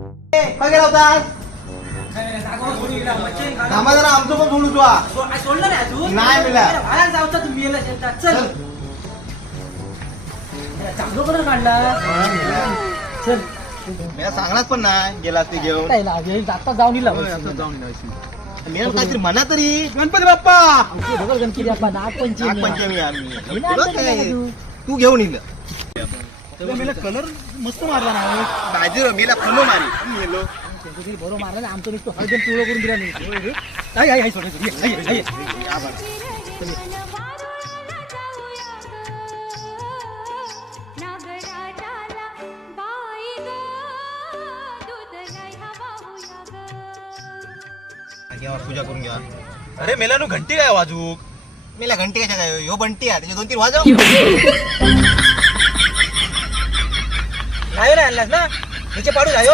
गेला होता थांबा जरा आमचं पण सोडू तू सोडलं नाही अजून नाही मिळा बाहेर जाऊचा तुम्ही याला शेतात चल चांगलं करून काढला चल मी सांगणार पण नाही गेला ते घेऊन आता जाऊन येईल मी काहीतरी म्हणा तरी गणपती बाप्पा गणपती बाप्पा नागपंचमी नागपंचमी तू घेऊन येईल कलर मस्त मारला ना काहीतरी मीला फलो मारी गेलो बरोबर मारला आमचं नुसतं हळद पिवळं करून दिला नाही पूजा करून घ्या अरे मेला नु घंटी काय वाजूक मेला घंटी कशा काय ह्यो बंटी आहे त्याच्या 2-3 वाजव नाही रे आणलास ना तिचे पाडू जायो